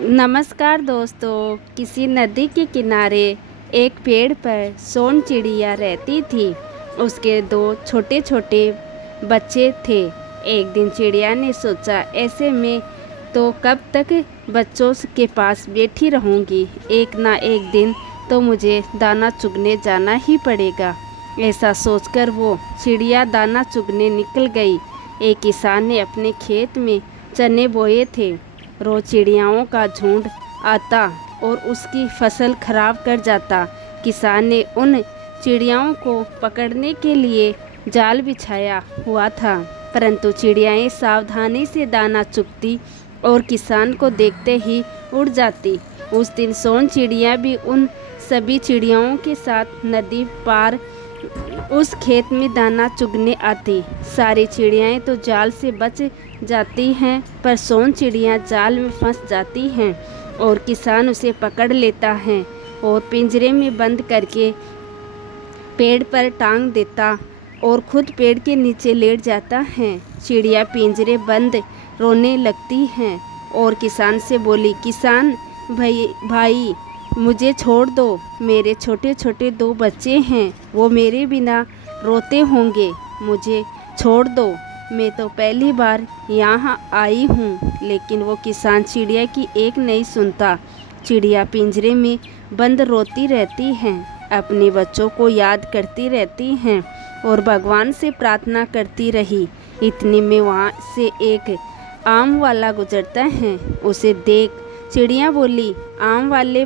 नमस्कार दोस्तों। किसी नदी के किनारे एक पेड़ पर सोन चिड़िया रहती थी। उसके दो छोटे छोटे बच्चे थे। एक दिन चिड़िया ने सोचा, ऐसे में तो कब तक बच्चों के पास बैठी रहूंगी, एक ना एक दिन तो मुझे दाना चुगने जाना ही पड़ेगा। ऐसा सोचकर वो चिड़िया दाना चुगने निकल गई। एक किसान ने अपने खेत में चने बोए थे। रोज चिड़ियाओं का झुंड आता और उसकी फसल खराब कर जाता। किसान ने उन चिड़ियाओं को पकड़ने के लिए जाल बिछाया हुआ था, परंतु चिड़ियाएं सावधानी से दाना चुगती और किसान को देखते ही उड़ जाती। उस दिन सोन चिड़िया भी उन सभी चिड़ियाओं के साथ नदी पार उस खेत में दाना चुगने आती। सारी चिड़ियाएं तो जाल से बच जाती हैं, पर सोन चिड़िया जाल में फंस जाती हैं और किसान उसे पकड़ लेता है और पिंजरे में बंद करके पेड़ पर टांग देता और खुद पेड़ के नीचे लेट जाता है। चिड़िया पिंजरे बंद रोने लगती हैं और किसान से बोली, किसान भाई मुझे छोड़ दो, मेरे छोटे छोटे दो बच्चे हैं, वो मेरे बिना रोते होंगे, मुझे छोड़ दो, मैं तो पहली बार यहाँ आई हूँ। लेकिन वो किसान चिड़िया की एक नहीं सुनता। चिड़िया पिंजरे में बंद रोती रहती हैं, अपने बच्चों को याद करती रहती हैं और भगवान से प्रार्थना करती रही। इतने में वहाँ से एक आम वाला गुजरता है। उसे देख चिड़िया बोली, आम वाले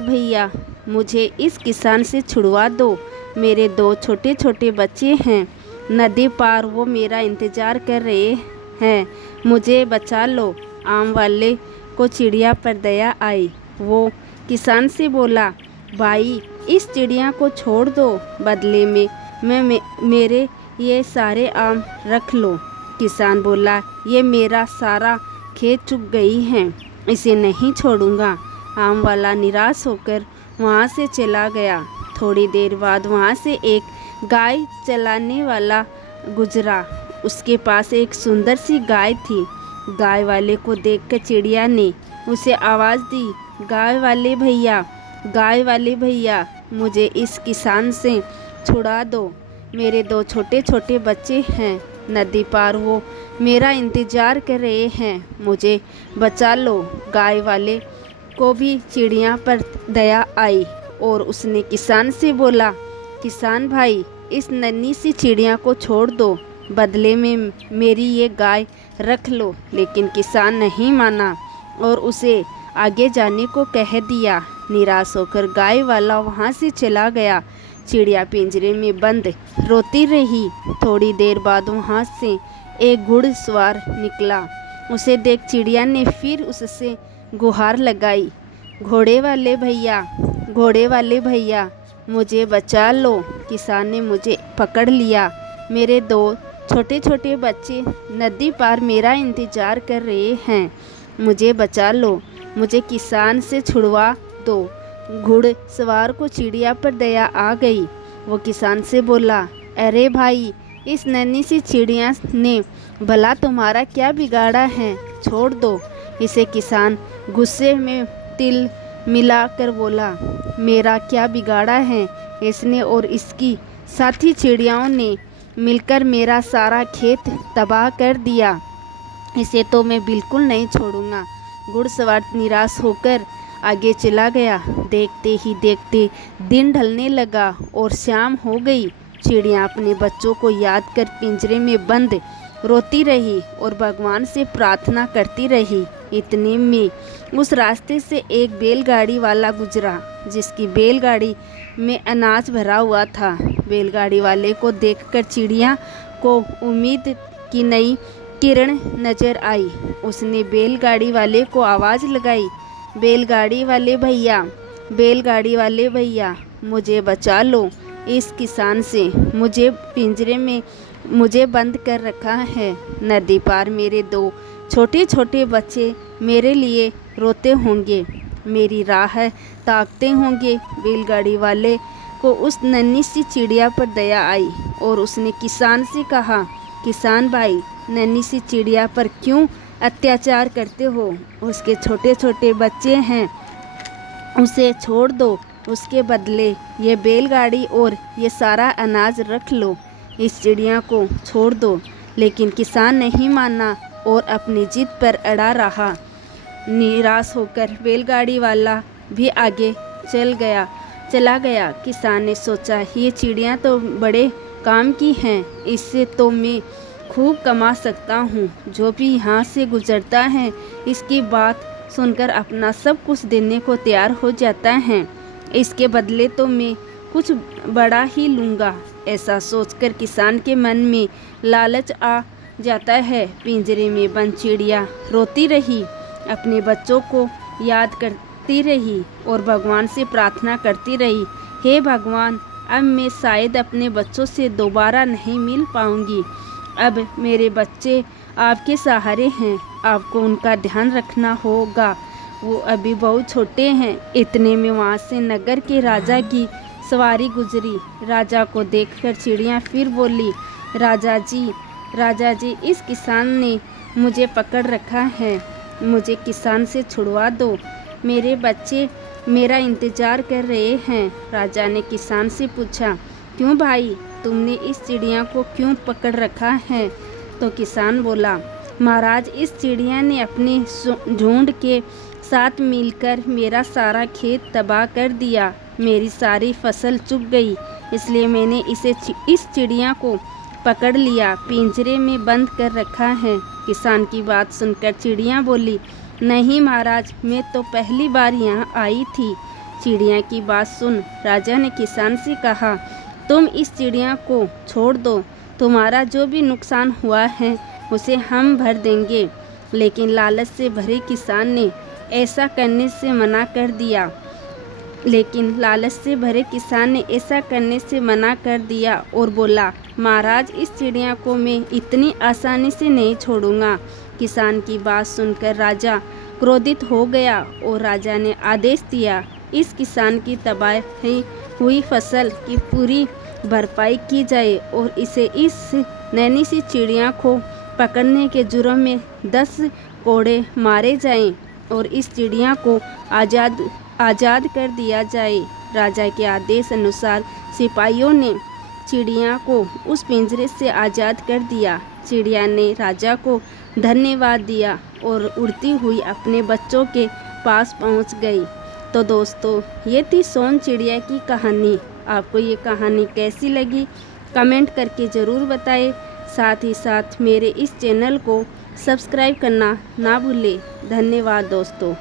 भैया मुझे इस किसान से छुड़वा दो, मेरे दो छोटे छोटे बच्चे हैं, नदी पार वो मेरा इंतज़ार कर रहे हैं, मुझे बचा लो। आम वाले को चिड़िया पर दया आई। वो किसान से बोला, भाई इस चिड़िया को छोड़ दो, बदले में मेरे ये सारे आम रख लो। किसान बोला, ये मेरा सारा खेत चुग गई हैं, इसे नहीं छोड़ूंगा। आम वाला निराश होकर वहाँ से चला गया। थोड़ी देर बाद वहाँ से एक गाय चलाने वाला गुजरा। उसके पास एक सुंदर सी गाय थी। गाय वाले को देखकर चिड़िया ने उसे आवाज़ दी, गाय वाले भैया मुझे इस किसान से छुड़ा दो, मेरे दो छोटे छोटे बच्चे हैं, नदी पार वो मेरा इंतज़ार कर रहे हैं, मुझे बचा लो। गाय वाले को भी चिड़िया पर दया आई और उसने किसान से बोला, किसान भाई इस नन्ही सी चिड़िया को छोड़ दो, बदले में मेरी ये गाय रख लो। लेकिन किसान नहीं माना और उसे आगे जाने को कह दिया। निराश होकर गाय वाला वहाँ से चला गया। चिड़िया पिंजरे में बंद रोती रही। थोड़ी देर बाद वहाँ से एक घुड़सवार निकला। उसे देख चिड़िया ने फिर उससे गुहार लगाई, घोड़े वाले भैया मुझे बचा लो, किसान ने मुझे पकड़ लिया, मेरे दो छोटे छोटे बच्चे नदी पार मेरा इंतज़ार कर रहे हैं, मुझे बचा लो, मुझे किसान से छुड़वा दो। घुड़सवार को चिड़िया पर दया आ गई। वो किसान से बोला, अरे भाई इस नन्ही सी चिड़िया ने भला तुम्हारा क्या बिगाड़ा है, छोड़ दो इसे। किसान गुस्से में तिल मिला कर बोला, मेरा क्या बिगाड़ा है, इसने और इसकी साथी चिड़ियाओं ने मिलकर मेरा सारा खेत तबाह कर दिया, इसे तो मैं बिल्कुल नहीं छोड़ूंगा। घुड़सवार निराश होकर आगे चला गया। देखते ही देखते दिन ढलने लगा और शाम हो गई। चिड़िया अपने बच्चों को याद कर पिंजरे में बंद रोती रही और भगवान से प्रार्थना करती रही। इतने में उस रास्ते से एक बैलगाड़ी वाला गुजरा, जिसकी बैलगाड़ी में अनाज भरा हुआ था। बैलगाड़ी वाले को देखकर चिड़िया को उम्मीद की नई किरण नजर आई। उसने बैलगाड़ी वाले को आवाज़ लगाई, बैलगाड़ी वाले भैया मुझे बचा लो, इस किसान से मुझे बंद कर रखा है, नदी पार मेरे दो छोटे छोटे बच्चे मेरे लिए रोते होंगे, मेरी राह ताकते होंगे। बैलगाड़ी वाले को उस नन्ही सी चिड़िया पर दया आई और उसने किसान से कहा, किसान भाई नन्ही सी चिड़िया पर क्यों अत्याचार करते हो। उसके छोटे छोटे बच्चे हैं, उसे छोड़ दो। उसके बदले ये बैलगाड़ी और ये सारा अनाज रख लो। इस चिड़िया को छोड़ दो। लेकिन किसान नहीं माना और अपनी जिद पर अड़ा रहा। निराश होकर बैलगाड़ी वाला भी आगे चला गया। किसान ने सोचा, ये चिड़िया तो बड़े काम की हैं, इससे तो मैं खूब कमा सकता हूँ। जो भी यहाँ से गुजरता है इसकी बात सुनकर अपना सब कुछ देने को तैयार हो जाता है। इसके बदले तो मैं कुछ बड़ा ही लूँगा। ऐसा सोचकर किसान के मन में लालच आ जाता है। पिंजरे में बंद चिड़िया रोती रही, अपने बच्चों को याद करती रही और भगवान से प्रार्थना करती रही, हे भगवान, अब मैं शायद अपने बच्चों से दोबारा नहीं मिल पाऊंगी। अब मेरे बच्चे आपके सहारे हैं, आपको उनका ध्यान रखना होगा। वो अभी बहुत छोटे हैं। इतने में वहाँ से नगर के राजा की सवारी गुजरी। राजा को देखकर चिड़िया फिर बोली, राजा जी, इस किसान ने मुझे पकड़ रखा है, मुझे किसान से छुड़वा दो। मेरे बच्चे मेरा इंतज़ार कर रहे हैं। राजा ने किसान से पूछा, क्यों भाई, तुमने इस चिड़िया को क्यों पकड़ रखा है? तो किसान बोला, महाराज, इस चिड़िया ने अपने झुंड के साथ मिलकर मेरा सारा खेत तबाह कर दिया। मेरी सारी फसल चुग गई, इसलिए मैंने इस चिड़िया को पकड़ लिया, पिंजरे में बंद कर रखा है। किसान की बात सुनकर चिड़िया बोली, नहीं महाराज, मैं तो पहली बार यहाँ आई थी। चिड़िया की बात सुन राजा ने किसान से कहा, तुम इस चिड़िया को छोड़ दो, तुम्हारा जो भी नुकसान हुआ है उसे हम भर देंगे। लेकिन लालच से भरे किसान ने ऐसा करने से मना कर दिया और बोला, महाराज, इस चिड़िया को मैं इतनी आसानी से नहीं छोड़ूंगा। किसान की बात सुनकर राजा क्रोधित हो गया और राजा ने आदेश दिया, इस किसान की तबाह हुई फसल की पूरी भरपाई की जाए और इसे इस नन्ही सी चिड़िया को पकड़ने के जुर्म में 10 कोड़े मारे जाएं और इस चिड़िया को आज़ाद कर दिया जाए। राजा के आदेश अनुसार सिपाहियों ने चिड़िया को उस पिंजरे से आज़ाद कर दिया। चिड़िया ने राजा को धन्यवाद दिया और उड़ती हुई अपने बच्चों के पास पहुंच गई। तो दोस्तों, ये थी सोन चिड़िया की कहानी। आपको ये कहानी कैसी लगी कमेंट करके ज़रूर बताएं। साथ ही साथ मेरे इस चैनल को सब्सक्राइब करना ना भूलें। धन्यवाद दोस्तों।